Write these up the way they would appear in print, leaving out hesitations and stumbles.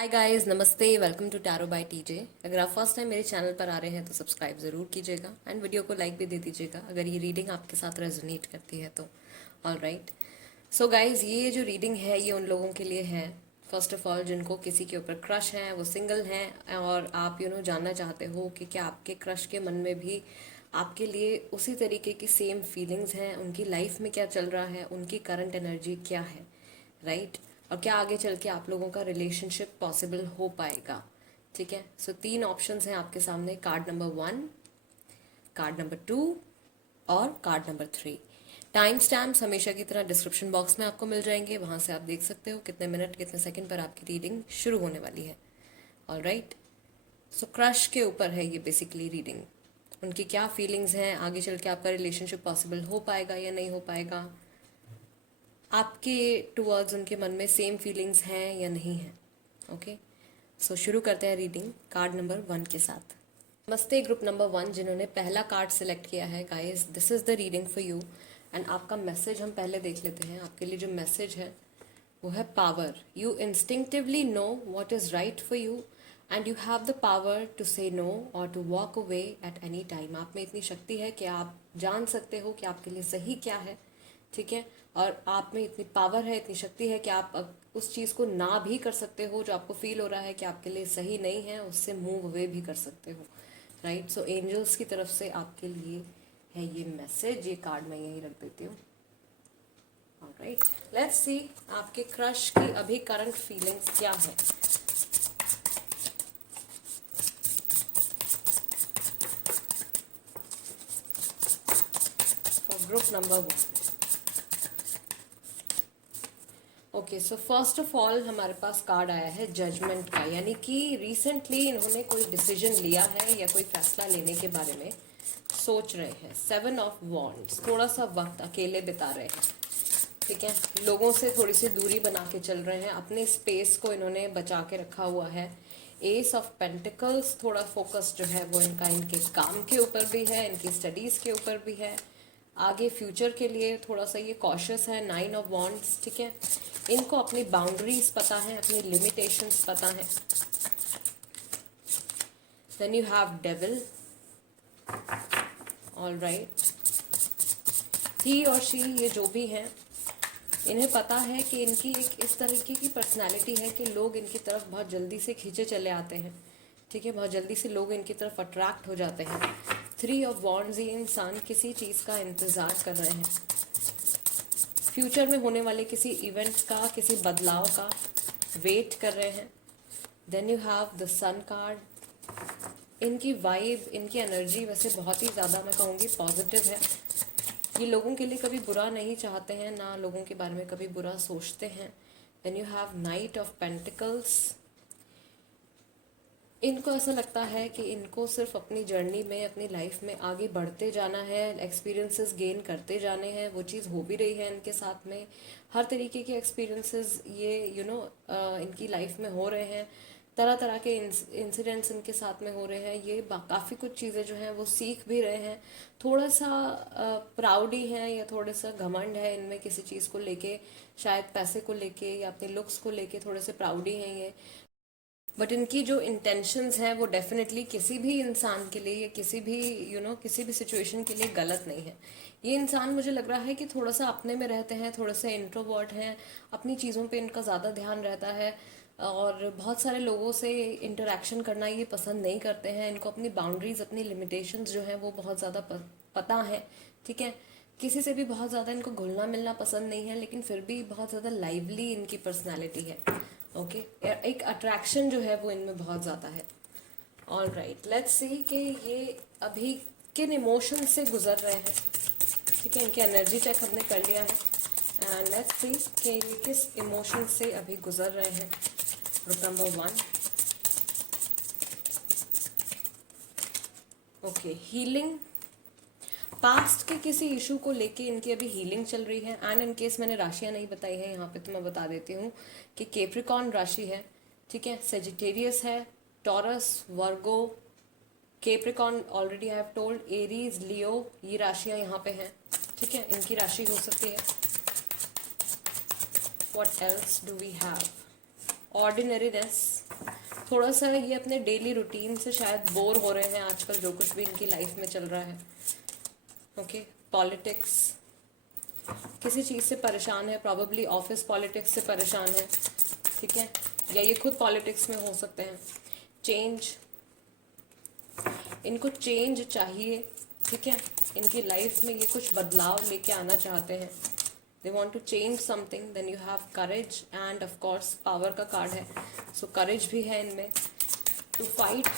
हाय guys, नमस्ते। Welcome to tarot by TJ. अगर आप फर्स्ट टाइम मेरे चैनल पर आ रहे हैं तो सब्सक्राइब ज़रूर कीजिएगा एंड वीडियो को लाइक भी दे दीजिएगा अगर ये रीडिंग आपके साथ रेजोनेट करती है तो। ऑल राइट, सो गाइस, ये जो रीडिंग है ये उन लोगों के लिए है, फर्स्ट ऑफ ऑल, जिनको किसी के ऊपर क्रश है, वो सिंगल हैं और आप जानना चाहते हो कि क्या आपके क्रश के मन में भी आपके लिए उसी तरीके की सेम फीलिंग्स हैं, उनकी लाइफ में क्या चल रहा है, उनकी करंट एनर्जी क्या है, राइट? और क्या आगे चल के आप लोगों का रिलेशनशिप पॉसिबल हो पाएगा। ठीक है, सो 3 ऑप्शंस हैं आपके सामने, कार्ड नंबर 1, कार्ड नंबर 2 और कार्ड नंबर 3। टाइम स्टैम्प्स हमेशा की तरह डिस्क्रिप्शन बॉक्स में आपको मिल जाएंगे, वहां से आप देख सकते हो कितने मिनट कितने सेकंड पर आपकी रीडिंग शुरू होने वाली है। ऑल राइट, सो क्रश के ऊपर है ये बेसिकली रीडिंग। उनकी क्या फीलिंग्स हैं, आगे चल के आपका रिलेशनशिप पॉसिबल हो पाएगा या नहीं हो पाएगा, आपके टुवर्ड्स उनके मन में सेम फीलिंग्स हैं या नहीं है। ओके, सो शुरू करते हैं रीडिंग कार्ड नंबर 1 के साथ। नमस्ते ग्रुप नंबर 1, जिन्होंने पहला कार्ड सिलेक्ट किया है। Guys, this is the reading for you and आपका मैसेज हम पहले देख लेते हैं। आपके लिए जो मैसेज है वो है power. You instinctively know what is right for you and you have the power to say no or to walk away at any time. आप में इतनी शक्ति है कि आप जान सकते हो कि आपके लिए सही क्या है। ठीक है, और आप में इतनी पावर है, इतनी शक्ति है कि आप अब उस चीज़ को ना भी कर सकते हो जो आपको फील हो रहा है कि आपके लिए सही नहीं है, उससे मूव अवे भी कर सकते हो। राइट, सो एंजल्स की तरफ से आपके लिए है ये मैसेज। ये कार्ड मैं यहीं रख देती हूँ। ऑलराइट, लेट्स सी आपके क्रश की अभी करंट फीलिंग्स क्या है। For group number 1। Okay, so first of all हमारे पास कार्ड आया है जजमेंट का, यानी कि रिसेंटली इन्होंने कोई डिसीजन लिया है या कोई फैसला लेने के बारे में सोच रहे हैं। 7 ऑफ वॉन्ड्स, थोड़ा सा वक्त अकेले बिता रहे हैं। ठीक है, लोगों से थोड़ी सी दूरी बना के चल रहे हैं, अपने स्पेस को इन्होंने बचा के रखा हुआ है। एस ऑफ पेंटिकल्स, थोड़ा फोकस जो है वो इनका इनके काम के ऊपर भी है, इनकी स्टडीज के ऊपर भी है, आगे फ्यूचर के लिए थोड़ा सा ये कॉशियस है। 9 ऑफ वॉन्ड्स, ठीक है, इनको अपनी बाउंड्रीज पता है, अपनी लिमिटेशंस पता है। Then you have devil. All right, he और शी, ये जो भी हैं, इन्हें पता है कि इनकी एक इस तरीके की पर्सनालिटी है कि लोग इनकी तरफ बहुत जल्दी से खींचे चले आते हैं। ठीक है, बहुत जल्दी से लोग इनकी तरफ अट्रैक्ट हो जाते हैं। 3 ऑफ वॉन्ड्स, ये इंसान किसी चीज़ का इंतज़ार कर रहे हैं, फ्यूचर में होने वाले किसी इवेंट का, किसी बदलाव का वेट कर रहे हैं। Then you have the sun card. इनकी वाइब, इनकी एनर्जी वैसे बहुत ही ज़्यादा, मैं कहूँगी, पॉजिटिव है। ये लोगों के लिए कभी बुरा नहीं चाहते हैं, ना लोगों के बारे में कभी बुरा सोचते हैं। Then you have knight of pentacles. इनको ऐसा लगता है कि इनको सिर्फ अपनी जर्नी में, अपनी लाइफ में आगे बढ़ते जाना है, एक्सपीरियंसेस गेन करते जाने हैं। वो चीज़ हो भी रही है इनके साथ में। हर तरीके के एक्सपीरियंसेस ये इनकी लाइफ में हो रहे हैं। तरह तरह के इंसिडेंट्स इनके साथ में हो रहे हैं। ये काफ़ी कुछ चीज़ें जो हैं वो सीख भी रहे हैं। थोड़ा सा प्राउडी है या थोड़ा सा घमंड है इनमें किसी चीज़ को लेके, शायद पैसे को लेके या अपने लुक्स को लेके थोड़े से प्राउडी हैं ये। बट इनकी जो इंटेंशंस हैं वो डेफिनेटली किसी भी इंसान के लिए या किसी भी किसी भी सिचुएशन के लिए गलत नहीं है। ये इंसान, मुझे लग रहा है कि थोड़ा सा अपने में रहते हैं, थोड़ा सा इंट्रोवर्ट हैं, अपनी चीज़ों पे इनका ज़्यादा ध्यान रहता है और बहुत सारे लोगों से इंटरेक्शन करना ये पसंद नहीं करते हैं। इनको अपनी बाउंड्रीज, अपनी लिमिटेशंस जो हैं वो बहुत ज़्यादा पता है। ठीक है, किसी से भी बहुत ज़्यादा इनको घुलना मिलना पसंद नहीं है, लेकिन फिर भी बहुत ज़्यादा लाइवली इनकी पर्सनैलिटी है। ओके, एक अट्रैक्शन जो है वो इनमें बहुत ज़्यादा है। ऑल राइट, लेट्स सी कि ये अभी किन इमोशन से गुजर रहे हैं। ठीक है, इनकी एनर्जी चेक हमने कर लिया है एंड लेट्स सी कि ये किस इमोशन से अभी गुजर रहे हैं। Group number 1। Okay, healing. Past के किसी इशू को लेके इनकी अभी हीलिंग चल रही है। एंड इन केस मैंने राशियां नहीं बताई है यहाँ पे तो मैं बता देती हूँ कि कैप्रिकॉर्न राशि है, ठीक है, सेजिटेरियस है, Taurus, Virgo, Capricorn already I have told, Aries, Leo, ये राशियां यहाँ पे हैं। ठीक है, इनकी राशि हो सकती है। What else do we have? Ordinariness, थोड़ा सा ये अपने डेली रूटीन से शायद बोर हो रहे हैं आजकल, जो कुछ भी इनकी लाइफ में चल रहा है। ओके, पॉलिटिक्स, किसी चीज़ से परेशान है, प्रॉबेबली ऑफिस पॉलिटिक्स से परेशान है, ठीक है, या ये खुद पॉलिटिक्स में हो सकते हैं। चेंज, इनको चेंज चाहिए, ठीक है, इनकी लाइफ में ये कुछ बदलाव लेके आना चाहते हैं। They want to change something, then you have courage and of course power का कार्ड है, सो करेज भी है इनमें टू फाइट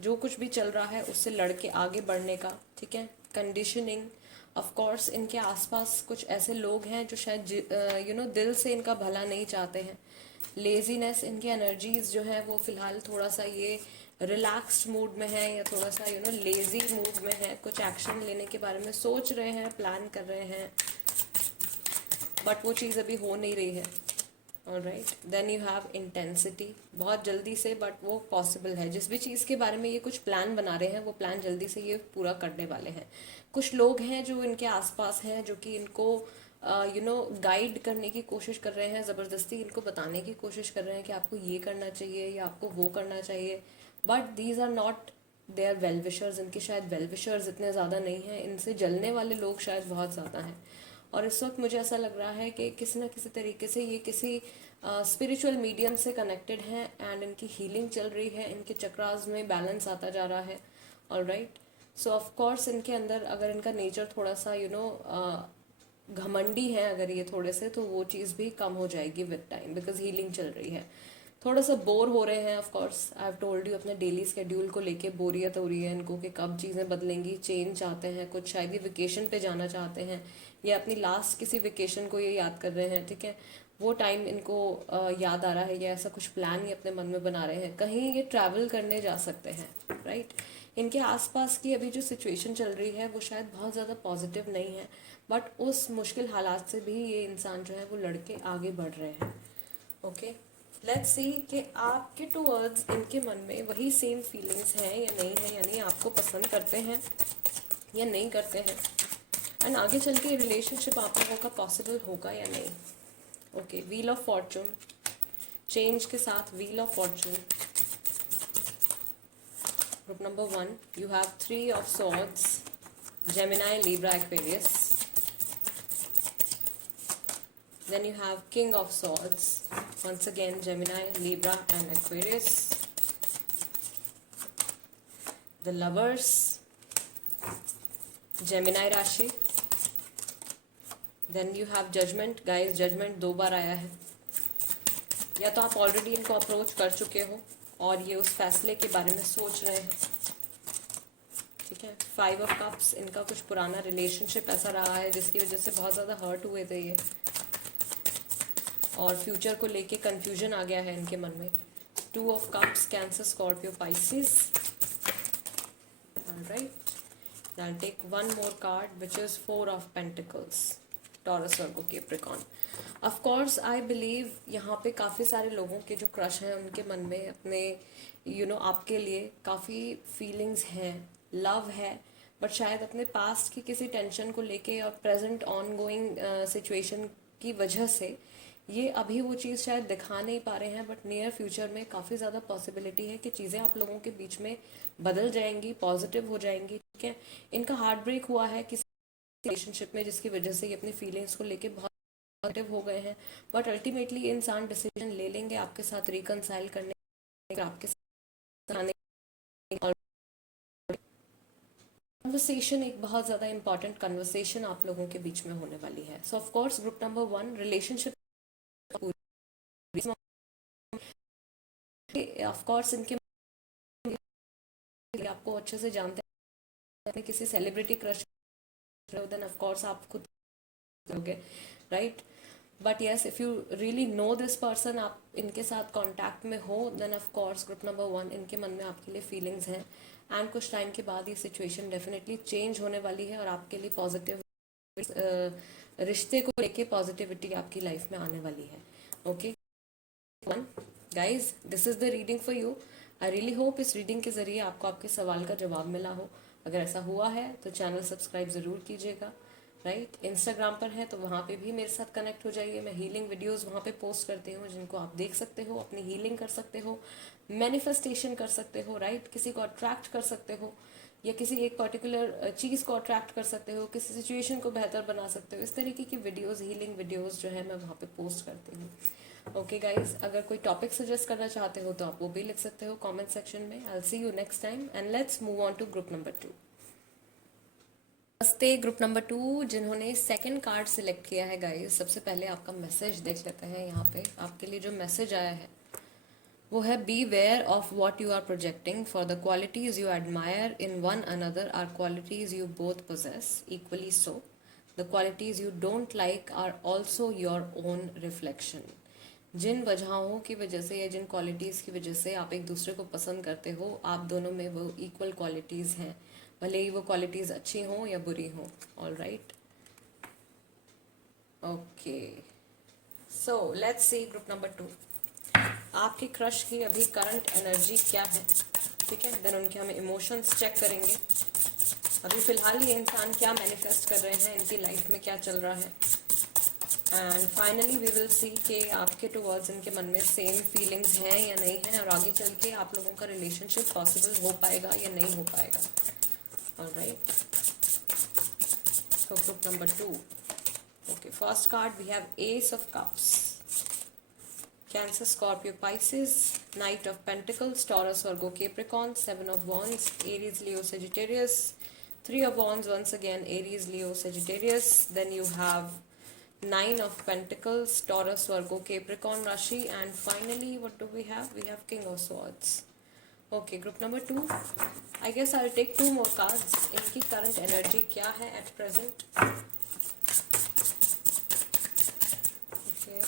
जो कुछ भी चल रहा है उससे लड़के आगे बढ़ने का, ठीक है। कंडीशनिंग, ऑफ कोर्स इनके आसपास कुछ ऐसे लोग हैं जो शायद दिल से इनका भला नहीं चाहते हैं। लेजीनेस, इनकी एनर्जीज जो है वो फिलहाल थोड़ा सा ये रिलैक्स्ड मूड में है, या थोड़ा सा लेजी मूड में है, कुछ एक्शन लेने के बारे में सोच रहे हैं, प्लान कर रहे हैं, बट वो चीज़ अभी हो नहीं रही है। Alright, then you have intensity, बहुत जल्दी से, बट वो पॉसिबल है। जिस भी चीज़ के बारे में ये कुछ प्लान बना रहे हैं वो प्लान जल्दी से ये पूरा करने वाले हैं। कुछ लोग हैं जो इनके आसपास हैं जो कि इनको गाइड करने की कोशिश कर रहे हैं, ज़बरदस्ती इनको बताने की कोशिश कर रहे हैं कि आपको ये करना चाहिए या आपको वो करना चाहिए, but these are not their well wishers. इनके शायद वेल विशर्स इतने ज़्यादा नहीं हैं, इनसे जलने वाले लोग शायद बहुत ज़्यादा हैं। और इस वक्त मुझे ऐसा लग रहा है कि किसी न किसी तरीके से ये किसी स्पिरिचुअल मीडियम से कनेक्टेड हैं एंड इनकी हीलिंग चल रही है, इनके चक्रास में बैलेंस आता जा रहा है। ऑलराइट, सो ऑफ कोर्स इनके अंदर अगर इनका नेचर थोड़ा सा घमंडी है अगर ये थोड़े से, तो वो चीज़ भी कम हो जाएगी विद टाइम, बिकॉज हीलिंग चल रही है। थोड़ा सा बोर हो रहे हैं, of course I have told you, अपने डेली स्केड्यूल को लेके बोरियत हो रही है इनको कि कब चीज़ें बदलेंगी, चेंज चाहते हैं, कुछ शायद ही वेकेशन पे जाना चाहते हैं, या अपनी लास्ट किसी वेकेशन को ये याद कर रहे हैं, ठीक है, वो टाइम इनको याद आ रहा है, या ऐसा कुछ प्लान ये अपने मन में बना रहे हैं, कहीं ये ट्रैवल करने जा सकते हैं। राइट, इनके आसपास की अभी जो सिचुएशन चल रही है वो शायद बहुत ज़्यादा पॉजिटिव नहीं है, बट उस मुश्किल हालात से भी ये इंसान जो है वो लड़के आगे बढ़ रहे हैं। ओके, लेट्स सी कि आपके टूवर्ड्स इनके मन में वही सेम फीलिंग्स हैं या नहीं है, यानी आपको पसंद करते हैं या नहीं करते हैं, एंड आगे चल के रिलेशनशिप आप लोगों का पॉसिबल होगा या नहीं। Okay, wheel of Fortune, change के साथ wheel of Fortune. Group number 1, you have 3 of swords, Gemini, Libra, Aquarius. Then you have King of Swords, once again Gemini, Libra and Aquarius. The Lovers, Gemini राशि. Then you have Judgment, guys, Judgment 2 बार आया है, या तो आप already इनको approach कर चुके हो और ये उस फैसले के बारे में सोच रहे हैं, ठीक है। 5 ऑफ कप्स, इनका कुछ पुराना रिलेशनशिप ऐसा रहा है जिसकी वजह से बहुत ज़्यादा हर्ट हुए थे ये, और फ्यूचर को लेके कंफ्यूजन आ गया है इनके मन में। 2 of cups, Cancer, Scorpio, Pisces. Alright, I'll take one more card which is 4 of Pentacles, taurus, Virgo, Capricorn. Of course I believe यहाँ पे काफ़ी सारे लोगों के जो क्रश हैं उनके मन में अपने आपके लिए काफ़ी फीलिंग्स हैं, लव है, बट शायद अपने पास्ट की किसी टेंशन को लेके और प्रेजेंट ऑन गोइंग सिचुएशन की वजह से ये अभी वो चीज़ शायद दिखा नहीं पा रहे हैं, बट नियर फ्यूचर में काफ़ी ज़्यादा पॉसिबिलिटी है कि चीज़ें आप लोगों के बीच में बदल जाएंगी, पॉजिटिव हो जाएंगी, ठीक है। इनका हार्ट ब्रेक हुआ है किसी रिलेशनशिप में जिसकी वजह से ये अपनी फीलिंग्स को लेके बहुत पॉजिटिव हो गए हैं, बट अल्टीमेटली ये इंसान डिसीजन ले लेंगे आपके साथ रिकनसाइल करने, आपके साथ आने। कन्वर्सेशन, एक बहुत ज़्यादा इंपॉर्टेंट कन्वर्सेशन आप लोगों के बीच में होने वाली है। So of course group number 1, relationship, of course इनके आपको अच्छे से जानते हैं, किसी celebrity crush, then of course आप खुद होगे, right, but yes if you really know this person, आप इनके साथ कांटेक्ट में हो, then of course group number 1, इनके मन में आपके लिए फीलिंग्स हैं, एंड कुछ टाइम के बाद ये सिचुएशन डेफिनेटली चेंज होने वाली है और आपके लिए पॉजिटिव रिश्ते को लेके पॉजिटिविटी आपकी लाइफ में आने वाली है। Okay guys, this is the reading for you. I really hope इस रीडिंग के जरिए आपको आपके सवाल का जवाब मिला हो। अगर ऐसा हुआ है तो चैनल सब्सक्राइब ज़रूर कीजिएगा, राइट। इंस्टाग्राम पर है तो वहाँ पे भी मेरे साथ कनेक्ट हो जाइए। मैं हीलिंग वीडियोस वहाँ पे पोस्ट करती हूँ जिनको आप देख सकते हो, अपनी हीलिंग कर सकते हो, मैनिफेस्टेशन कर सकते हो, राइट। किसी को अट्रैक्ट कर सकते हो या किसी एक पर्टिकुलर चीज़ को अट्रैक्ट कर सकते हो, किसी सिचुएशन को बेहतर बना सकते हो। इस तरीके की वीडियोस, हीलिंग वीडियोस जो है मैं वहाँ पे पोस्ट करती हूँ। ओके गाइज, अगर कोई टॉपिक सजेस्ट करना चाहते हो तो आप वो भी लिख सकते हो कमेंट सेक्शन में। I will see you next time and let's move on to group number 2। नमस्ते ग्रुप नंबर 2, जिन्होंने सेकंड कार्ड सिलेक्ट किया है गाइज, सबसे पहले आपका मैसेज देख लेते हैं। यहाँ पे आपके लिए जो मैसेज आया है वो है, be aware of what you are projecting, for the qualities you admire in one another are qualities you both possess equally so, the qualities you don't like are also your own reflection. जिन वजहों की वजह से या जिन qualities की वजह से आप एक दूसरे को पसंद करते हो, आप दोनों में वो इक्वल क्वालिटीज़ हैं, भले ही वो क्वालिटीज़ अच्छी हों या बुरी हों। All right, okay, so let's see group number 2, आपके क्रश की अभी करंट एनर्जी क्या है। ठीक है, देन उनके हम इमोशंस चेक करेंगे। अभी फिलहाल ये इंसान क्या मैनिफेस्ट कर रहे हैं, इनकी लाइफ में क्या चल रहा है, and finally we will see कि आपके टुवर्ड्स इनके मन में सेम फीलिंग्स हैं या नहीं हैं, और आगे चल के आप लोगों का रिलेशनशिप पॉसिबल हो पाएगा या नहीं हो पाएगा। Alright, so group number 2, okay, first card we have ace of cups, Cancer, Scorpio, Pisces, knight of pentacles, Taurus, Virgo, Capricorn, 7 of wands, Aries, Leo, Sagittarius, 3 of wands, once again Aries, Leo, Sagittarius. Then you have 9 of Pentacles, Taurus, Virgo, Capricorn, Rashi, and finally what do we have? We have King of Swords. Okay, group number 2. I guess I'll take 2 more cards. इनकी current energy क्या है at present? Okay.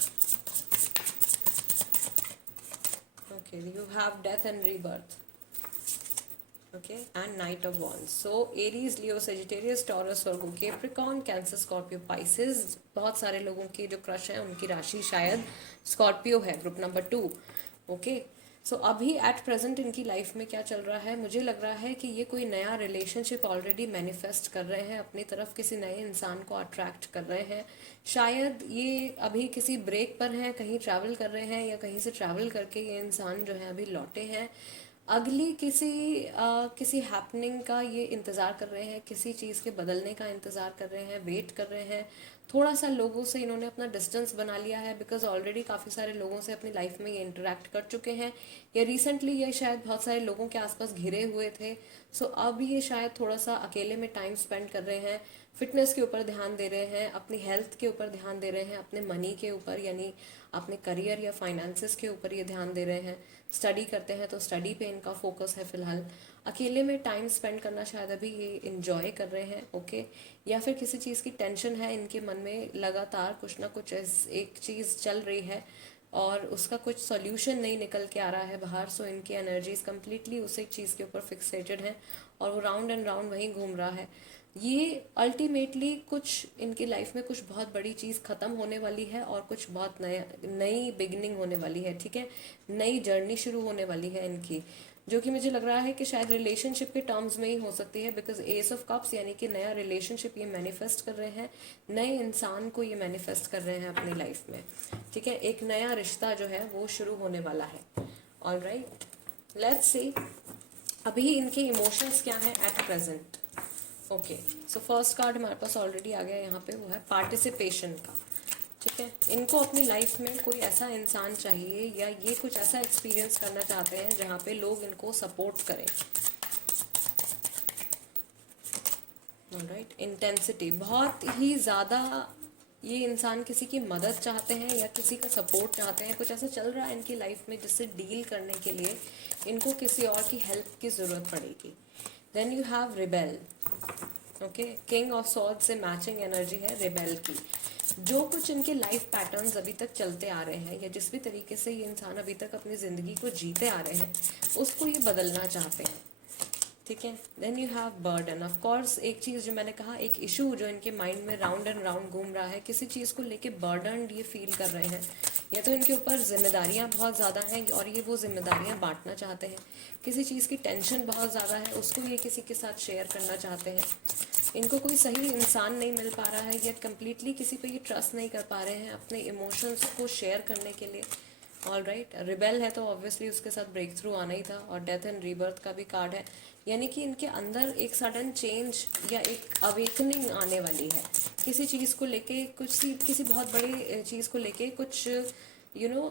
Okay, you have Death and Rebirth. Okay, and Knight of Wands. So Aries, Leo, Sagittarius, Taurus, Virgo, Capricorn, Cancer, Scorpio, Pisces. बहुत सारे लोगों की जो crush है उनकी राशि शायद स्कॉर्पियो है, ग्रुप नंबर 2। ओके, सो अभी एट प्रेजेंट इनकी लाइफ में क्या चल रहा है, मुझे लग रहा है कि ये कोई नया रिलेशनशिप ऑलरेडी मैनिफेस्ट कर रहे हैं, अपनी तरफ किसी नए इंसान को अट्रैक्ट कर रहे हैं। शायद ये अभी किसी ब्रेक पर हैं, कहीं ट्रैवल कर रहे हैं, या कहीं से ट्रैवल करके ये इंसान जो है अभी लौटे हैं। अगली किसी हैपनिंग का ये इंतज़ार कर रहे हैं, किसी चीज़ के बदलने का इंतज़ार कर रहे हैं, वेट कर रहे हैं। थोड़ा सा लोगों से इन्होंने अपना डिस्टेंस बना लिया है, बिकॉज ऑलरेडी काफ़ी सारे लोगों से अपनी लाइफ में ये इंटरेक्ट कर चुके हैं, या रिसेंटली ये शायद बहुत सारे लोगों के आसपास घिरे हुए थे। सो अब ये शायद थोड़ा सा अकेले में टाइम स्पेंड कर रहे हैं, फिटनेस के ऊपर ध्यान दे रहे हैं, अपनी हेल्थ के ऊपर ध्यान दे रहे हैं, अपने मनी के ऊपर यानी अपने करियर या फाइनेंसेस के ऊपर ये ध्यान दे रहे हैं। स्टडी करते हैं तो स्टडी पे इनका फोकस है फिलहाल। अकेले में टाइम स्पेंड करना शायद अभी ये इंजॉय कर रहे हैं। ओके, या फिर किसी चीज़ की टेंशन है इनके मन में, लगातार कुछ ना कुछ एक चीज़ चल रही है और उसका कुछ सॉल्यूशन नहीं निकल के आ रहा है बाहर। सो इनकी एनर्जीज कम्प्लीटली उस एक चीज़ के ऊपर फिक्सेटेड है और वो राउंड एंड राउंड वहीं घूम रहा है। ये अल्टीमेटली कुछ इनकी लाइफ में कुछ बहुत बड़ी चीज़ ख़त्म होने वाली है और कुछ बहुत नई बिगनिंग होने वाली है। ठीक है, नई जर्नी शुरू होने वाली है इनकी, जो कि मुझे लग रहा है कि शायद रिलेशनशिप के टर्म्स में ही हो सकती है, बिकॉज एस ऑफ कप्स यानी कि नया रिलेशनशिप ये मैनिफेस्ट कर रहे हैं, नए इंसान को ये मैनिफेस्ट कर रहे हैं अपनी लाइफ में। ठीक है, एक नया रिश्ता जो है वो शुरू होने वाला है। ऑल राइट, लेट्स सी अभी इनके इमोशंस क्या हैं at present. Okay, so first card हमारे पास ऑलरेडी आ गया यहाँ पे, वो है पार्टिसिपेशन का। ठीक है, इनको अपनी लाइफ में कोई ऐसा इंसान चाहिए या ये कुछ ऐसा एक्सपीरियंस करना चाहते हैं जहाँ पे लोग इनको सपोर्ट करें। ऑलराइट, इंटेंसिटी बहुत ही ज़्यादा, ये इंसान किसी की मदद चाहते हैं या किसी का सपोर्ट चाहते हैं। कुछ ऐसा चल रहा है इनकी लाइफ में जिससे डील करने के लिए इनको किसी और की हेल्प की ज़रूरत पड़ेगी। Then you have rebel. Okay, king of sword से मैचिंग एनर्जी है रिबेल की। जो कुछ इनके लाइफ पैटर्न्स अभी तक चलते आ रहे हैं या जिस भी तरीके से ये इंसान अभी तक अपनी ज़िंदगी को जीते आ रहे हैं उसको ये बदलना चाहते हैं। ठीक है। Then you have burden. Of course एक चीज़ जो मैंने कहा, एक इशू जो इनके माइंड में राउंड एंड राउंड घूम रहा है, किसी चीज़ को लेके बर्डन ये फील कर रहे हैं, या तो इनके ऊपर जिम्मेदारियां बहुत ज़्यादा हैं और ये वो जिम्मेदारियां बांटना चाहते हैं, किसी चीज़ की टेंशन बहुत ज़्यादा है उसको ये किसी के साथ शेयर करना चाहते हैं, इनको कोई सही इंसान नहीं मिल पा रहा है, या कम्प्लीटली किसी पे ये ट्रस्ट नहीं कर पा रहे हैं अपने इमोशंस को शेयर करने के लिए। ऑल राइट, रिबेल है तो ऑब्वियसली उसके साथ ब्रेक थ्रू आना ही था, और डेथ एंड रीबर्थ का भी कार्ड है, यानी कि इनके अंदर एक सडन चेंज या एक अवेकनिंग आने वाली है किसी चीज़ को लेके, किसी बहुत बड़ी चीज़ को लेके कुछ यू नो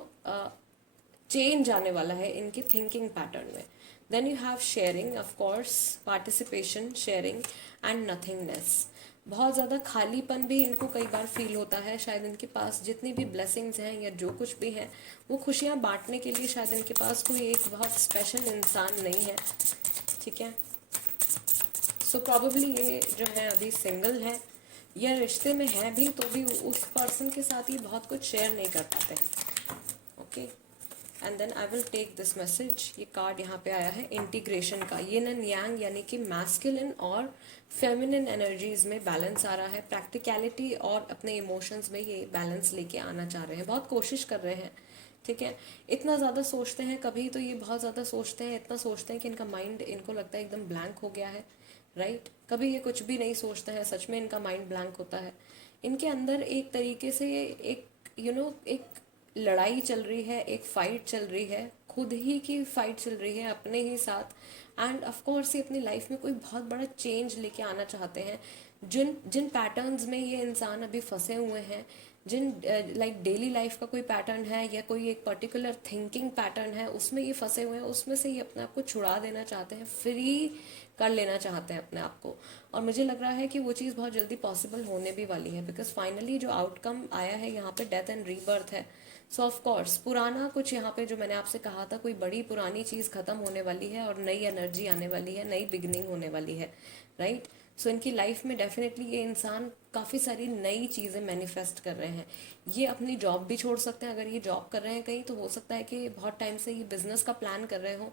चेंज आने वाला है इनकी थिंकिंग पैटर्न में। Then you have sharing, of course participation, sharing and nothingness. बहुत ज़्यादा खालीपन भी इनको कई बार फील होता है, शायद इनके पास जितनी भी ब्लेसिंग्स हैं या जो कुछ भी है वो खुशियाँ बांटने के लिए शायद इनके पास कोई एक बहुत स्पेशल इंसान नहीं है। ठीक है, सो प्रॉबेबली ये जो है अभी सिंगल है, या रिश्ते में है भी तो भी उस पर्सन के साथ ये बहुत कुछ शेयर नहीं कर पाते हैं। Okay, and then I will take this message. ये कार्ड यहाँ पे आया है इंटीग्रेशन का, यिन एंड यांग, यानी कि मैस्कुलिन और फेमिनिन एनर्जीज में बैलेंस आ रहा है, प्रैक्टिकलिटी और अपने इमोशंस में ये बैलेंस लेके आना चाह रहे हैं, बहुत कोशिश कर रहे हैं। ठीक है, इतना ज़्यादा सोचते हैं कभी तो ये बहुत ज़्यादा सोचते हैं, इतना सोचते हैं कि इनका माइंड इनको लगता है एकदम ब्लैंक हो गया है। राइट, कभी ये कुछ भी नहीं सोचते हैं, सच में इनका माइंड ब्लैंक होता है। इनके अंदर एक तरीके से एक एक लड़ाई चल रही है, एक फाइट चल रही है, खुद ही की फाइट चल रही है अपने ही साथ। एंड ऑफ कोर्स ये अपनी लाइफ में कोई बहुत बड़ा चेंज लेके आना चाहते हैं। जिन जिन पैटर्न्स में ये इंसान अभी फंसे हुए हैं, जिन लाइक डेली लाइफ का कोई पैटर्न है या कोई एक पर्टिकुलर थिंकिंग पैटर्न है उसमें ये फंसे हुए हैं, उसमें से ये अपने आप को छुड़ा देना चाहते हैं, फ्री कर लेना चाहते हैं अपने आप को। और मुझे लग रहा है कि वो चीज़ बहुत जल्दी पॉसिबल होने भी वाली है, बिकॉज फाइनली जो आउटकम आया है यहाँ पे डेथ एंड रीबर्थ है। सो ऑफ कोर्स पुराना कुछ यहाँ पे जो मैंने आपसे कहा था, कोई बड़ी पुरानी चीज़ खत्म होने वाली है और नई एनर्जी आने वाली है, नई बिगनिंग होने वाली है। राइट, सो इनकी लाइफ में डेफिनेटली ये इंसान काफ़ी सारी नई चीज़ें मैनिफेस्ट कर रहे हैं। ये अपनी जॉब भी छोड़ सकते हैं, अगर ये जॉब कर रहे हैं कहीं तो हो सकता है कि बहुत टाइम से ये बिजनेस का प्लान कर रहे हो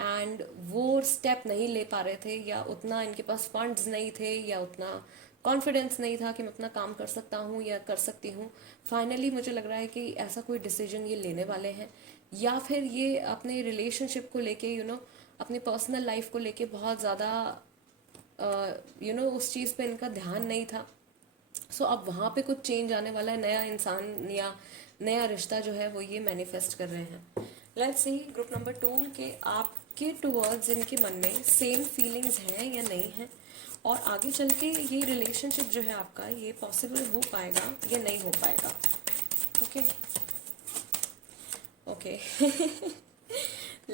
एंड वो स्टेप नहीं ले पा रहे थे, या उतना इनके पास फंड्स नहीं थे, या उतना कॉन्फिडेंस नहीं था कि मैं अपना काम कर सकता हूँ या कर सकती हूँ। फाइनली मुझे लग रहा है कि ऐसा कोई डिसीजन ये लेने वाले हैं, या फिर ये अपने रिलेशनशिप को लेके अपनी पर्सनल लाइफ को लेके बहुत ज़्यादा उस चीज़ पे इनका ध्यान नहीं था। सो अब वहाँ पे कुछ चेंज आने वाला है, नया इंसान या नया रिश्ता जो है वो ये मैनिफेस्ट कर रहे हैं। लेट्स सी ग्रुप नंबर 2 के आपके टुवर्ड्स इनके मन में सेम फीलिंग्स हैं या नहीं है, और आगे चल के ये रिलेशनशिप जो है आपका ये पॉसिबल हो पाएगा या नहीं हो पाएगा। Okay okay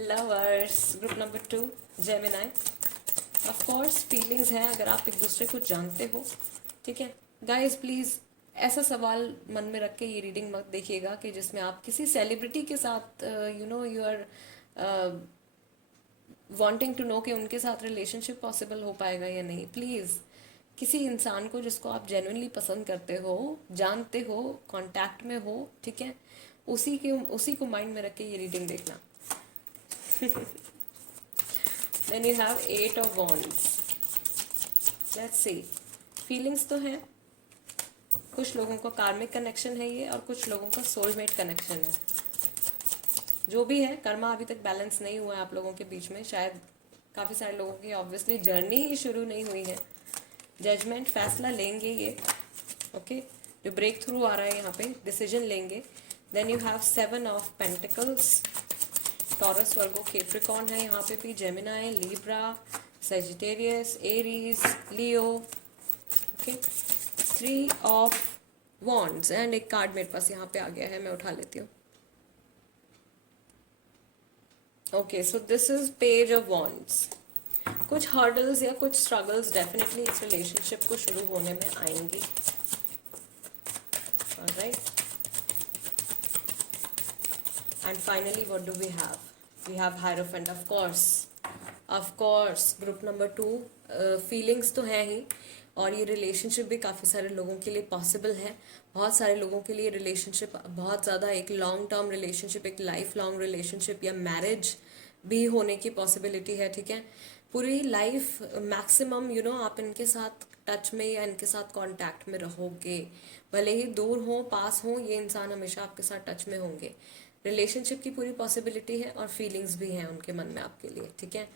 lovers group number 2 Gemini. Of course feelings हैं अगर आप एक दूसरे को जानते हो। ठीक है गाइज, प्लीज़ ऐसा सवाल मन में रख के ये रीडिंग मत देखिएगा कि जिसमें आप किसी सेलिब्रिटी के साथ you are wanting to know कि उनके साथ रिलेशनशिप पॉसिबल हो पाएगा या नहीं। प्लीज़ किसी इंसान को जिसको आप जेन्युइनली पसंद करते हो, जानते हो, कांटेक्ट में हो, ठीक है, उसी को माइंड में रख के ये रीडिंग देखना। Then you have 8 of wands. Let's see, feelings तो है, कुछ लोगों का कार्मिक कनेक्शन है ये, और कुछ लोगों का सोलमेट कनेक्शन है। जो भी है, कर्मा अभी तक बैलेंस नहीं हुआ है आप लोगों के बीच में। शायद काफ़ी सारे लोगों की ऑब्वियसली जर्नी ही शुरू नहीं हुई है। जजमेंट, फैसला लेंगे ये। ओके, जो ब्रेक थ्रू आ रहा है यहाँ पे, डिसीजन लेंगे। Then you have 7 of pentacles. Taurus, Virgo, Capricorn है यहाँ पे भी, Gemini, Libra, Sagittarius, Aries, Leo. Okay, 3 of wands and एक कार्ड मेरे पास यहाँ पे आ गया है, मैं उठा लेती हूँ। Okay, so this is page of wands. कुछ हर्डल्स या कुछ स्ट्रगल्स डेफिनेटली इस रिलेशनशिप को शुरू होने में आएंगी। Alright, and finally what do we have? We have hierophant. Of course group number 2 feelings तो हैं ही, और ये रिलेशनशिप भी काफ़ी सारे लोगों के लिए पॉसिबल है। बहुत सारे लोगों के लिए रिलेशनशिप बहुत ज़्यादा एक लॉन्ग टर्म रिलेशनशिप, एक लाइफ लॉन्ग रिलेशनशिप या मैरिज भी होने की पॉसिबिलिटी है। ठीक है, पूरी लाइफ मैक्सिमम आप इनके साथ टच में या इनके साथ कांटेक्ट में रहोगे, भले ही दूर हो पास हो, ये इंसान हमेशा आपके साथ टच में होंगे। रिलेशनशिप की पूरी पॉसिबिलिटी है और फीलिंग्स भी हैं उनके मन में आपके लिए, ठीक है।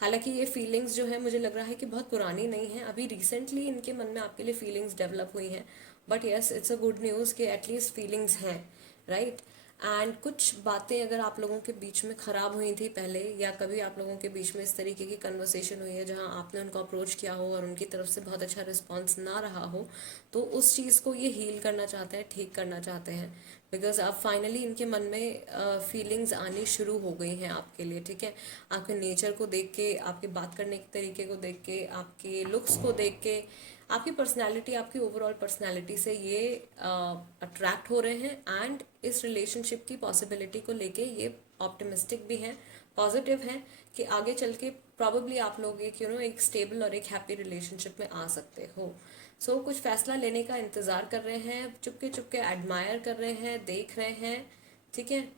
हालांकि ये फीलिंग्स जो है मुझे लग रहा है कि बहुत पुरानी नहीं है, अभी रिसेंटली इनके मन में आपके लिए फीलिंग्स डेवलप हुई हैं, but yes it's a good news कि एटलीस्ट फीलिंग्स हैं, राइट। एंड कुछ बातें अगर आप लोगों के बीच में ख़राब हुई थी पहले, या कभी आप लोगों के बीच में इस तरीके की कन्वर्सेशन हुई है जहां आपने उनको अप्रोच किया हो और उनकी तरफ से बहुत अच्छा रिस्पांस ना रहा हो, तो उस चीज़ को ये हील करना चाहते हैं, ठीक करना चाहते हैं। बिकॉज अब फाइनली इनके मन में फीलिंग्स आनी शुरू हो गई हैं आपके लिए, ठीक है। आपके नेचर को देख के, आपके बात करने के तरीके को देख के, आपके लुक्स को देख के, आपकी पर्सनैलिटी, आपकी ओवरऑल पर्सनैलिटी से ये अट्रैक्ट हो रहे हैं। एंड इस रिलेशनशिप की पॉसिबिलिटी को लेके ये ऑप्टिमिस्टिक भी हैं, पॉजिटिव हैं कि आगे चल के प्रॉबेबली आप लोग एक एक स्टेबल और एक हैप्पी रिलेशनशिप में आ सकते हो। सो कुछ फैसला लेने का इंतज़ार कर रहे हैं, चुपके चुपके एडमायर कर रहे हैं, देख रहे हैं, ठीक है,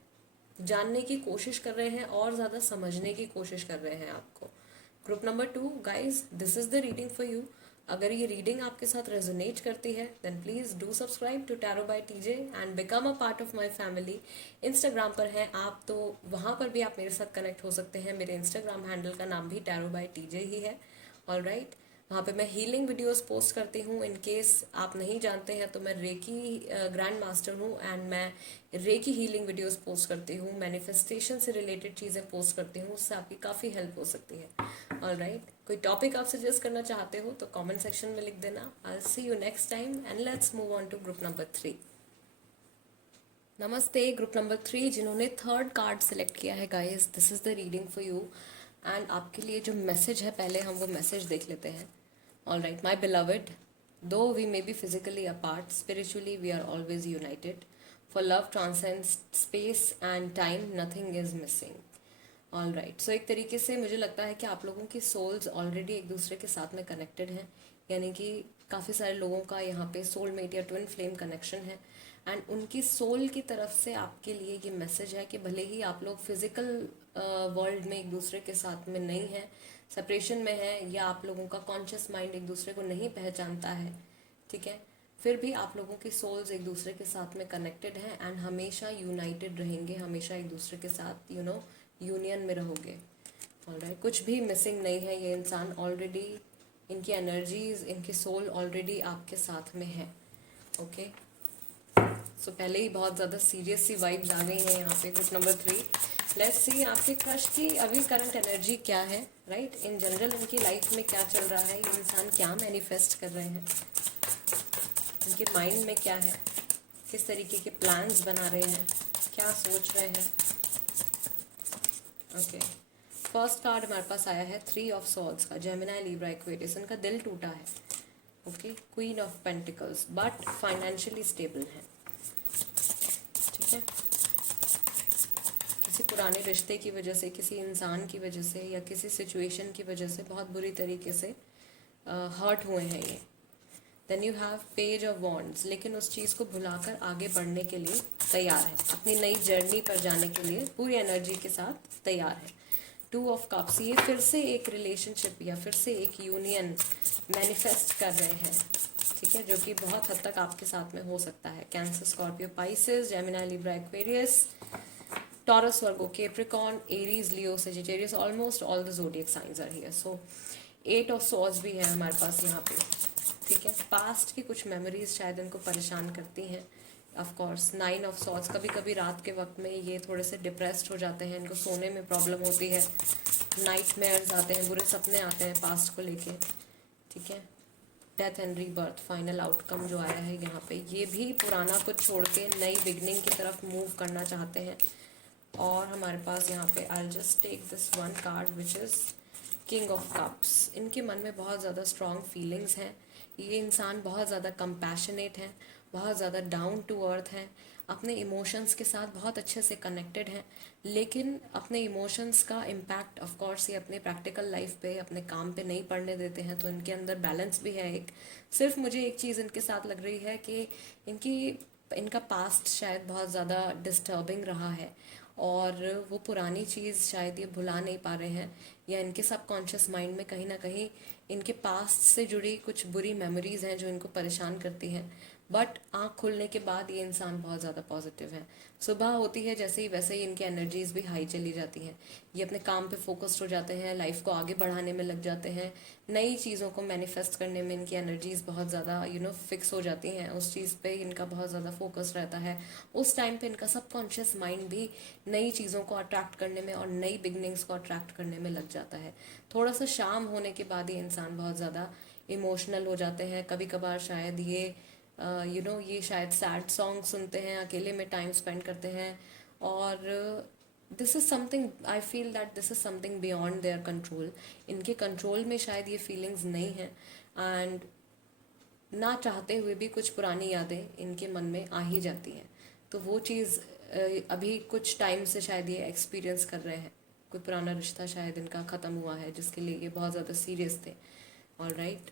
जानने की कोशिश कर रहे हैं और ज़्यादा समझने की कोशिश कर रहे हैं आपको। Group number 2 guys, this is the reading for you. अगर ये रीडिंग आपके साथ रेजोनेट करती है then please do subscribe to tarot by TJ and become a part of my family. Instagram पर हैं आप तो वहाँ पर भी आप मेरे साथ कनेक्ट हो सकते हैं। मेरे इंस्टाग्राम हैंडल का नाम भी टैरो बाय टीजे ही है, ऑल राइट। वहाँ पे मैं हीलिंग वीडियोस पोस्ट करती हूँ। इन केस आप नहीं जानते हैं तो मैं रेकी ग्रैंड मास्टर हूँ एंड मैं रेकी हीलिंग वीडियोस पोस्ट करती हूँ, मैनिफेस्टेशन से रिलेटेड चीज़ें पोस्ट करती हूँ, उससे आपकी काफ़ी हेल्प हो सकती है, ऑल राइट। कोई टॉपिक आप सजेस्ट करना चाहते हो तो कमेंट सेक्शन में लिख देना। I see you next time and let's move on to group number 3। नमस्ते ग्रुप नंबर 3 जिन्होंने थर्ड कार्ड सेलेक्ट किया है guys, this is the reading for you. And आपके लिए जो मैसेज है पहले हम वो मैसेज देख लेते हैं। All right my beloved, though we may be physically apart, spiritually we are always united, for love transcends space and time, nothing is missing. All right, so एक तरीके से मुझे लगता है कि आप लोगों की सोल्स ऑलरेडी एक दूसरे के साथ में कनेक्टेड हैं, यानी कि काफ़ी सारे लोगों का यहाँ पे सोलमेट या ट्विन फ्लेम कनेक्शन है। एंड उनकी सोल की तरफ से आपके लिए ये मैसेज है कि भले ही आप लोग फिजिकल वर्ल्ड में एक दूसरे के साथ में नहीं हैं, सेपरेशन में है, या आप लोगों का कॉन्शियस माइंड एक दूसरे को नहीं पहचानता है, ठीक है, फिर भी आप लोगों की सोल्स एक दूसरे के साथ में कनेक्टेड हैं एंड हमेशा यूनाइटेड रहेंगे, हमेशा एक दूसरे के साथ यूनियन में रहोगे, ऑलराइट। कुछ भी मिसिंग नहीं है, ये इंसान ऑलरेडी, इनकी एनर्जीज, इनकी सोल ऑलरेडी आपके साथ में है, ओके। सो पहले ही बहुत ज़्यादा सीरियस सी वाइब्स आ गई हैं यहाँ पे ग्रुप नंबर 3। लेट्स सी आपके क्रश की अभी करंट एनर्जी क्या है, राइट। इन जनरल इनकी लाइफ में क्या चल रहा है, ये इंसान क्या मैनिफेस्ट कर रहे हैं, इनके माइंड में क्या है, किस तरीके के प्लान्स बना रहे हैं, क्या सोच रहे हैं, ओके। फर्स्ट कार्ड हमारे पास आया है 3 ऑफ सॉर्ड्स का, जेमिनी लिब्रा एक्वेरियस, इनका दिल टूटा है, okay. Queen of pentacles, but financially stable है, ठीक है। किसी पुराने रिश्ते की वजह से, किसी इंसान की वजह से या किसी सिचुएशन की वजह से बहुत बुरी तरीके से हर्ट हुए हैं ये। Then you have page of wands, लेकिन उस चीज़ को भुलाकर आगे बढ़ने के लिए तैयार है, अपनी नई जर्नी पर जाने के लिए पूरी एनर्जी के साथ तैयार है। 2 ऑफ कप्स, ये फिर से एक रिलेशनशिप या फिर से एक यूनियन मैनिफेस्ट कर रहे हैं, ठीक है, जो कि बहुत हद तक आपके साथ में हो सकता है। Cancer, Scorpio, Pisces, Gemini, Libra, Aquarius, Taurus, Virgo, Capricorn, Aries, Leo, Sagittarius, almost all the zodiac signs are here. So 8 of swords भी है हमारे पास यहाँ पे, ठीक है। पास्ट की कुछ मेमोरीज शायद इनको परेशान करती हैं, ऑफ कोर्स। 9 ऑफ सॉर्ड्स, कभी कभी रात के वक्त में ये थोड़े से डिप्रेस्ड हो जाते हैं, इनको सोने में प्रॉब्लम होती है, नाइटमेयर्स आते हैं, बुरे सपने आते हैं पास्ट को लेके, ठीक है। Death and rebirth, final outcome जो आया है यहाँ पे, ये भी पुराना कुछ छोड़ के नई बिगनिंग की तरफ मूव करना चाहते हैं। और हमारे पास यहाँ पे I just take this one card which is king of cups. इनके मन में बहुत ज़्यादा स्ट्रॉन्ग फीलिंग्स हैं, ये इंसान बहुत ज़्यादा कंपैशनेट हैं, बहुत ज़्यादा डाउन टू अर्थ हैं, अपने इमोशंस के साथ बहुत अच्छे से कनेक्टेड हैं, लेकिन अपने इमोशंस का इम्पैक्ट ऑफ कोर्स ये अपने प्रैक्टिकल लाइफ पे, अपने काम पे नहीं पड़ने देते हैं। तो इनके अंदर बैलेंस भी है एक। सिर्फ मुझे एक चीज़ इनके साथ लग रही है कि इनका पास्ट शायद बहुत ज़्यादा डिस्टर्बिंग रहा है और वो पुरानी चीज़ शायद ये भुला नहीं पा रहे हैं, या इनके सबकॉन्शियस माइंड में कहीं ना कहीं इनके पास्ट से जुड़ी कुछ बुरी मेमोरीज हैं जो इनको परेशान करती हैं। बट आँख खुलने के बाद ये इंसान बहुत ज़्यादा पॉजिटिव है। सुबह होती है जैसे ही वैसे ही इनकी एनर्जीज भी हाई चली जाती हैं। ये अपने काम पे फोकस्ड हो जाते हैं, लाइफ को आगे बढ़ाने में लग जाते हैं, नई चीज़ों को मैनिफेस्ट करने में इनकी एनर्जीज बहुत ज़्यादा फिक्स हो जाती हैं। उस चीज़ पे इनका बहुत ज़्यादा फोकस रहता है। उस टाइम पे इनका सबकॉन्शियस माइंड भी नई चीज़ों को अट्रैक्ट करने में और नई बिगनिंग्स को अट्रैक्ट करने में लग जाता है। थोड़ा सा शाम होने के बाद ये इंसान बहुत ज़्यादा इमोशनल हो जाते हैं। कभी कभार शायद ये ये शायद सैड सॉन्ग सुनते हैं, अकेले में टाइम स्पेंड करते हैं। और this is something, I feel that this is something beyond their control. इनके कंट्रोल में शायद ये फीलिंग्स नहीं है, एंड ना चाहते हुए भी कुछ पुरानी यादें इनके मन में आ ही जाती हैं। तो वो चीज़ अभी कुछ टाइम से शायद ये एक्सपीरियंस कर रहे हैं। कोई पुराना रिश्ता शायद इनका ख़त्म हुआ है जिसके लिए ये बहुत ज़्यादा सीरियस थे। ऑल राइट,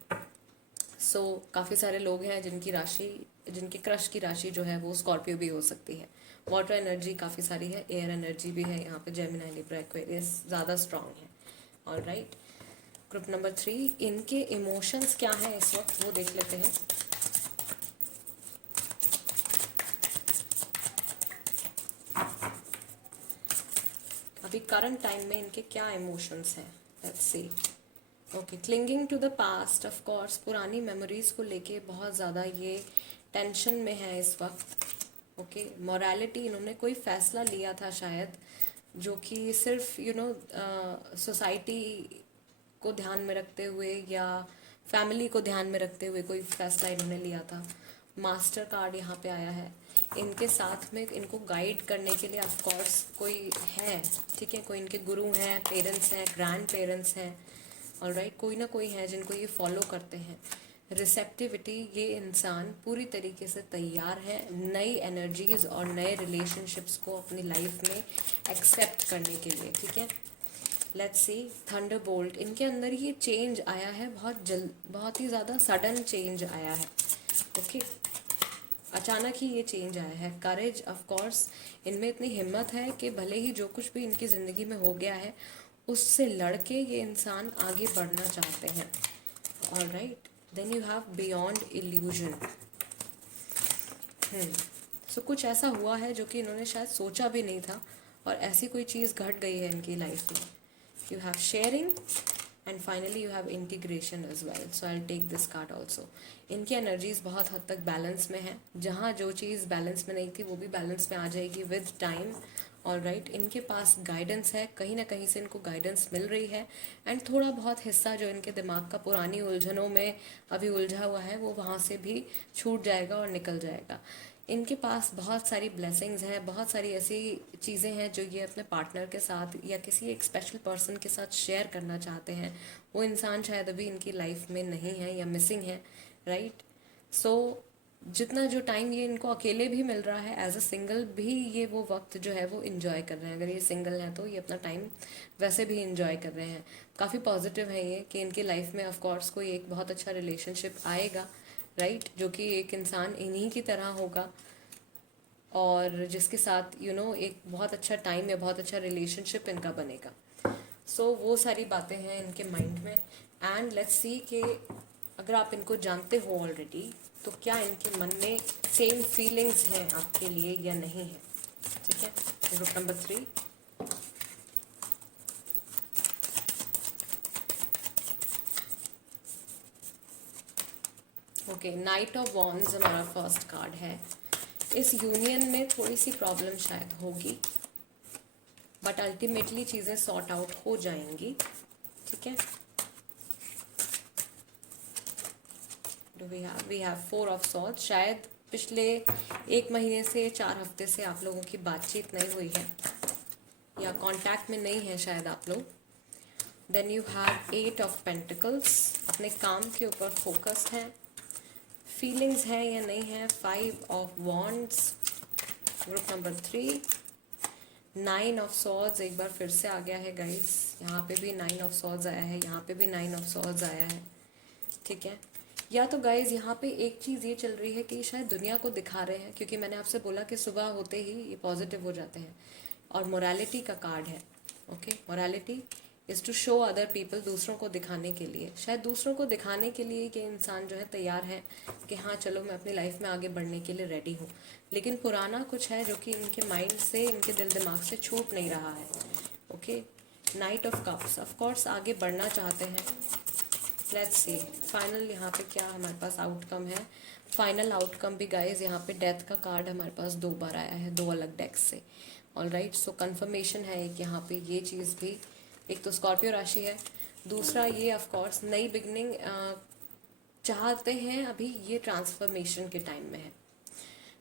सो काफ़ी सारे लोग हैं जिनकी राशि, जिनके क्रश की राशि जो है वो स्कॉर्पियो भी हो सकती है। वाटर एनर्जी काफ़ी सारी है, एयर एनर्जी भी है यहाँ पे, जेमिनी, लिब्रा, एक्वेरियस ज़्यादा स्ट्रांग है। ऑल राइट, ग्रुप नंबर 3, इनके इमोशंस क्या हैं इस वक्त वो देख लेते हैं। अभी करंट टाइम में इनके क्या इमोशंस हैं, let's see. Okay, clinging to the past, of course पुरानी मेमोरीज को लेके बहुत ज़्यादा ये टेंशन में है इस वक्त। ओके, मोरालिटी, इन्होंने कोई फैसला लिया था शायद जो कि सिर्फ सोसाइटी को ध्यान में रखते हुए या फैमिली को ध्यान में रखते हुए कोई फैसला इन्होंने लिया था। मास्टर कार्ड यहाँ पे आया है। इनके साथ में इनको गाइड करने के लिए ऑफ कोर्स कोई है, ठीक है, कोई इनके गुरु हैं, पेरेंट्स हैं, ग्रैंड पेरेंट्स हैं। ऑलराइट, कोई ना कोई है जिनको ये फॉलो करते हैं। रिसेप्टिविटी, ये इंसान पूरी तरीके से तैयार है नई एनर्जीज और नए रिलेशनशिप्स को अपनी लाइफ में एक्सेप्ट करने के लिए, ठीक है। लेट्स सी, थंडरबोल्ट, इनके अंदर ये चेंज आया है बहुत ही ज़्यादा सडन चेंज आया है। ओके, अचानक ही ये चेंज आया है। करेज, ऑफ कोर्स इनमें इतनी हिम्मत है कि भले ही जो कुछ भी इनकी ज़िंदगी में हो गया है उससे लड़के ये इंसान आगे बढ़ना चाहते हैं। All right, then you have beyond illusion. So कुछ ऐसा हुआ है जो कि इन्होंने शायद सोचा भी नहीं था और ऐसी कोई चीज़ घट गई है इनकी लाइफ में। You have sharing and finally you have integration as well, so I take this card also. इनकी एनर्जीज बहुत हद तक बैलेंस में है। जहाँ जो चीज़ बैलेंस में नहीं थी वो भी बैलेंस में आ जाएगी विद टाइम। ऑल राइट, इनके पास गाइडेंस है, कहीं ना कहीं से इनको गाइडेंस मिल रही है। एंड थोड़ा बहुत हिस्सा जो इनके दिमाग का पुरानी उलझनों में अभी उलझा हुआ है वो वहाँ से भी छूट जाएगा और निकल जाएगा। इनके पास बहुत सारी ब्लेसिंग्स हैं, बहुत सारी ऐसी चीज़ें हैं जो ये अपने पार्टनर के साथ या किसी एक स्पेशल पर्सन के साथ शेयर करना चाहते हैं। वो इंसान शायद अभी इनकी लाइफ में नहीं है या मिसिंग है। राइट, सो जितना जो टाइम ये इनको अकेले भी मिल रहा है, एज अ सिंगल भी ये वो वक्त जो है वो इन्जॉय कर रहे हैं। अगर ये सिंगल हैं तो ये अपना टाइम वैसे भी इन्जॉय कर रहे हैं। काफ़ी पॉजिटिव है ये कि इनकी लाइफ में ऑफ कोर्स कोई एक बहुत अच्छा रिलेशनशिप आएगा। राइट, जो कि एक इंसान इन्हीं की तरह होगा और जिसके साथ एक बहुत अच्छा टाइम या बहुत अच्छा रिलेशनशिप इनका बनेगा। सो वो सारी बातें हैं इनके माइंड में। एंड लेट्स सी कि अगर आप इनको जानते हो ऑलरेडी तो क्या इनके मन में सेम फीलिंग्स हैं आपके लिए या नहीं है, ठीक है। Group number 3, okay, knight of wands हमारा फर्स्ट कार्ड है। इस यूनियन में थोड़ी सी प्रॉब्लम शायद होगी बट अल्टीमेटली चीज़ें सॉर्ट आउट हो जाएंगी, ठीक है। We have 4 of swords. शायद पिछले 1 महीने से 4 हफ्ते से आप लोगों की बातचीत नहीं हुई है या कांटेक्ट में नहीं है शायद आप लोग। Then you have 8 of pentacles, अपने काम के ऊपर फोकस है। फीलिंग्स है या नहीं है, 5 of wands. Group number 3, 9 of swords एक बार फिर से आ गया है गाइस। यहाँ पे भी 9 ऑफ सॉर्ड्स आया है, यहाँ पे भी 9 ऑफ सॉर्ड्स आया है, ठीक है। या तो गाइज यहाँ पे एक चीज़ ये चल रही है कि शायद दुनिया को दिखा रहे हैं, क्योंकि मैंने आपसे बोला कि सुबह होते ही ये पॉजिटिव हो जाते हैं और मोरालिटी का कार्ड है। Okay, morality, is to show other people, दूसरों को दिखाने के लिए, शायद दूसरों को दिखाने के लिए कि इंसान जो है तैयार है कि हाँ चलो मैं अपनी लाइफ में आगे बढ़ने के लिए रेडी हूँ, लेकिन पुराना कुछ है जो कि इनके माइंड से, इनके दिल दिमाग से छूट नहीं रहा है। Okay, knight of cups, of course आगे बढ़ना चाहते हैं। लेट्स सी फाइनल यहाँ पे क्या हमारे पास आउटकम है। फाइनल आउटकम भी गाइज यहाँ पे डेथ का कार्ड हमारे पास 2 बार आया है, 2 अलग डेक्स से। ऑल राइट, सो कन्फर्मेशन है एक यहाँ पे ये चीज़ भी। एक तो स्कॉर्पियो राशि है, दूसरा ये ऑफ कोर्स नई बिगनिंग चाहते हैं, अभी ये ट्रांसफॉर्मेशन के टाइम में है।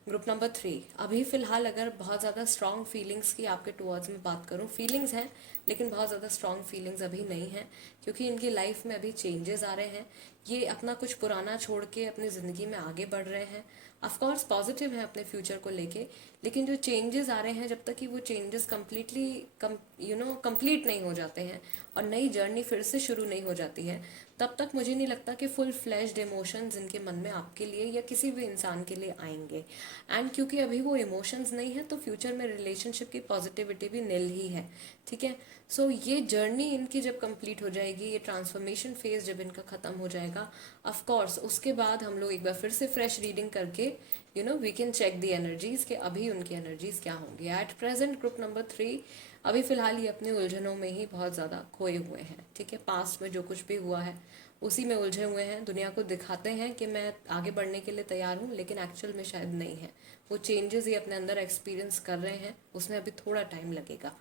ग्रुप नंबर 3, अभी फ़िलहाल अगर बहुत ज़्यादा स्ट्रॉन्ग फीलिंग्स की आपके टुवर्ड्स में बात करूँ, फीलिंग्स हैं लेकिन बहुत ज़्यादा स्ट्रॉन्ग फीलिंग्स अभी नहीं हैं, क्योंकि इनकी लाइफ में अभी चेंजेस आ रहे हैं। ये अपना कुछ पुराना छोड़ के अपनी ज़िंदगी में आगे बढ़ रहे हैं। ऑफकोर्स पॉजिटिव है अपने फ्यूचर को लेके, लेकिन जो चेंजेस आ रहे हैं जब तक कि वो चेंजेस कम्प्लीटली कंप्लीट नहीं हो जाते हैं और नई जर्नी फिर से शुरू नहीं हो जाती है, तब तक मुझे नहीं लगता कि फुल फ्लैश्ड इमोशंस इनके मन में आपके लिए या किसी भी इंसान के लिए आएंगे। एंड क्योंकि अभी वो इमोशंस नहीं है तो फ्यूचर में रिलेशनशिप की पॉजिटिविटी भी नील ही है। ठीक है, सो ये जर्नी इनकी जब कंप्लीट हो जाएगी, ये ट्रांसफॉर्मेशन फेज जब इनका ख़त्म हो जाएगा, ऑफ कोर्स उसके बाद हम लोग एक बार फिर से फ्रेश रीडिंग करके we can check the energies कि अभी उनकी एनर्जीज क्या होंगी। एट प्रेजेंट ग्रुप नंबर 3 अभी फ़िलहाल ये अपनी उलझनों में ही बहुत ज़्यादा खोए हुए हैं। ठीक है, पास्ट में जो कुछ भी हुआ है उसी में उलझे हुए हैं, दुनिया को दिखाते हैं कि मैं आगे बढ़ने के लिए तैयार हूँ, लेकिन एक्चुअल में शायद नहीं है। वो चेंजेस ये अपने अंदर एक्सपीरियंस कर रहे हैं, उसमें अभी थोड़ा टाइम लगेगा।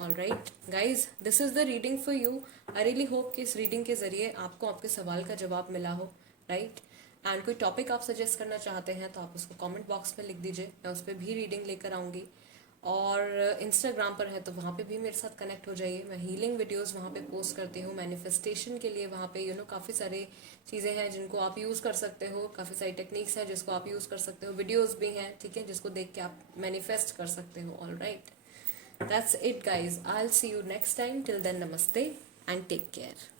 All right guys, this is the reading for you. I really hope कि इस रीडिंग के ज़रिए आपको आपके सवाल का जवाब मिला हो। राइट, एंड कोई टॉपिक आप सजेस्ट करना चाहते हैं तो आप उसको कमेंट बॉक्स में लिख दीजिए, मैं उस पर भी रीडिंग लेकर आऊँगी। और इंस्टाग्राम पर है तो वहाँ पे भी मेरे साथ कनेक्ट हो जाइए, मैं हीलिंग वीडियोस वहाँ पे पोस्ट करती हूँ। मैनिफेस्टेशन के लिए वहाँ पे काफ़ी सारी चीज़ें हैं जिनको आप यूज़ कर सकते हो, काफ़ी सारी टेक्निक्स हैं जिसको आप यूज़ कर सकते हो, वीडियोस भी हैं, ठीक है, जिसको देख के आप मैनिफेस्ट कर सकते हो। All right, that's it guys, I will see you next time. Till then नमस्ते एंड टेक केयर।